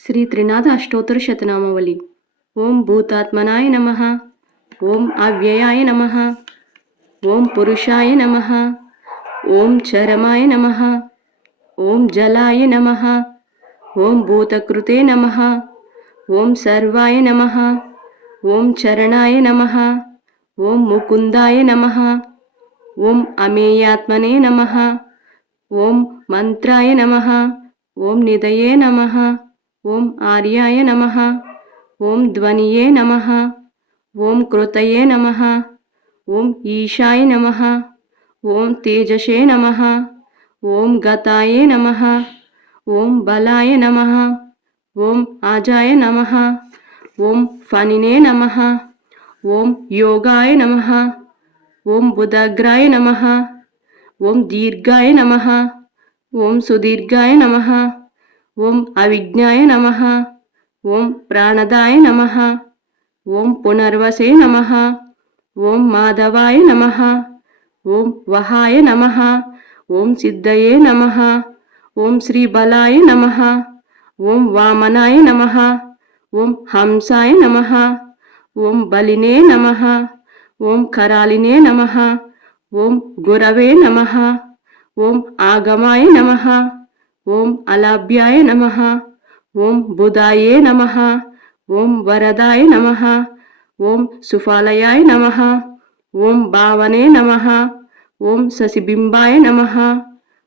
శ్రీ త్రినాథ అష్టోత్తర శతనామవళి ఓం భూతాత్మనాయ నమ ఓం అవ్యయాయ నమ ఓం పురుషాయ నమ ఓం చరమాయ నమ ఓం జలాయ నమ ఓం భూతకృతే నమ ఓం సర్వాయ నమ ఓం చరణాయ నమ ఓం ముకుందాయ నమ ఓం అమేయాత్మనే నమ ఓం మంత్రాయ నమ ఓం నిదయే నమ ఓం ఆర్యాయ నమ ఓం ధ్వనియే నమ ఓం కృతయే నమ ఓం ఈశాయ నమ ఓం తేజసే నమ ఓం గతాయే నమ ఓం బలాయ నమ ఓం ఆజాయ నమ ఓం ఫణినే నమ ఓం యోగాయ నమ ఓం బుధగ్రాయ నమ ఓం దీర్ఘాయ నమ ఓం సుదీర్ఘాయ నమ ఓం అవిజ్ఞాయ నమ ఓం ప్రాణదాయ నమ ఓం పునర్వసే నమ ఓం మాధవాయ నమ ఓం వహాయ నమ ఓం సిద్ధయే నమ ఓం శ్రీబలాయ నమ ఓం వామనాయ నమ ఓం హంసాయ నమ ఓం బలినే నమ ఓం కరాలినే నమ ఓం గురవే నమ ఓం ఆగమాయ నమ ఓం అలాభ్యాయ నమ ఓం బుధాయే నమ ఓం వరదాయ నమ ఓం సుఫాలయాయ నమ ఓం భావనే నమ ఓం శశిబింబాయ నమ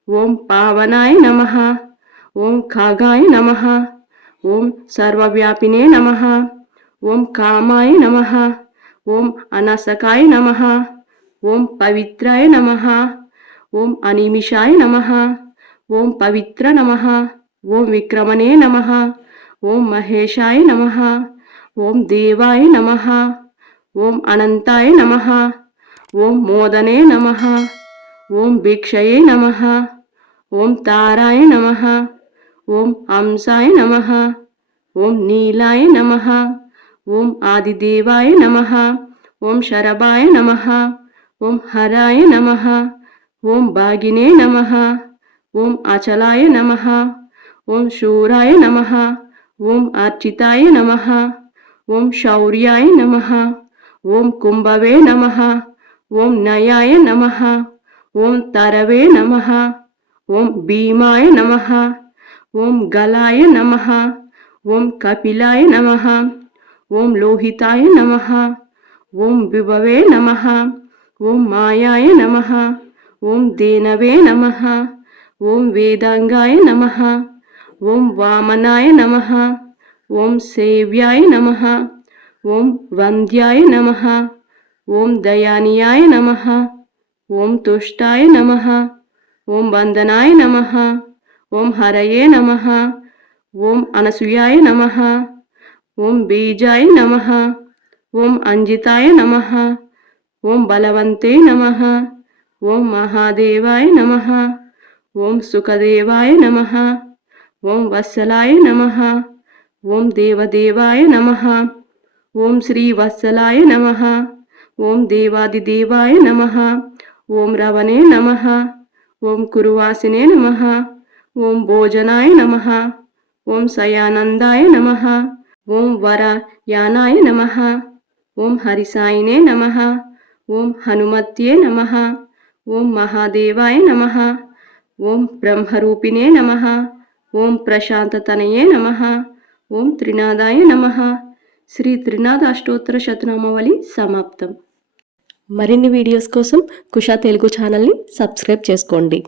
ఓం పావనాయ నమ ఓం ఖాగాయ నమ ఓం సర్వవ్యాపినే నమ ఓం కామాయ నమ ఓం అనసకాయ నమ ఓం పవిత్రాయ నమ ఓం అనిమిషాయ నమ ఓం పవిత్ర నమ ఓం విక్రమణే నమ ఓం మహేశాయ నమ ఓం దేవాయ నమ ఓం అనంతాయ నమ ఓం మోదనే నమ ఓం భిక్షయే నమ ఓం తారాయ నమ ఓం అంశాయ నమ ఓం నీలాయ నమ ఓం ఆదిదేవాయ నమ ఓం శరభాయ నమ ఓం హరాయ నమ ఓం భాగినే నమ ఓం అచలాయ నమ ఓం శూరాయ నమ ఓం అర్చితాయ నమ ఓం శౌర్యాయ నమ ఓం కుంభవే నమ ఓం నయాయ నమ ఓం తరవే నమ ఓం భీమాయ నమ ఓం గలాయ నమ ఓం కపిలాయ నమ ఓం లోహితాయ నమ ఓం విభవే నమ ఓం మాయాయ నమ ఓం దేనవే నమ ఓం వేదాంగాయ నమ ఓం వామనాయ నమ ఓం సేవ్యాయ నమ ఓం వంద్యాయ నమ ఓం దయానియాయ నమ ఓం తుష్టాయ నమ ఓం వందనాయ నమ ఓం హరయే నమ ఓం అనసూయాయ నమ ఓం బీజాయ నమ ఓం అంజితాయ నమ ఓం బలవంతే నమ ఓం మహాదేవాయ నమ ఓం సుఖదేవాయ నమ ఓం వత్సలాయ నమ ఓం దేవదేవాయ నమ ఓం శ్రీ వత్సలాయ నమ ఓం దేవాదిదేవాయ నమ ఓం రవణే నమ ఓం కురువాసినే నమ ఓం భోజనాయ నమ ఓం సయానందాయ నమ ఓం వర యానాయ నమ ఓం హరిసాయినే నమ ఓం హనుమత్యే నమ ఓం మహాదేవాయ నమ ఓం బ్రహ్మరూపిణే నమ ఓం ప్రశాంతతనయే నమ ఓం త్రినాదాయ నమ. శ్రీ త్రినాథ అష్టోత్తర శతనామావళి సమాప్తం. మరిన్ని వీడియోస్ కోసం కుషా తెలుగు ఛానల్ని సబ్స్క్రైబ్ చేసుకోండి.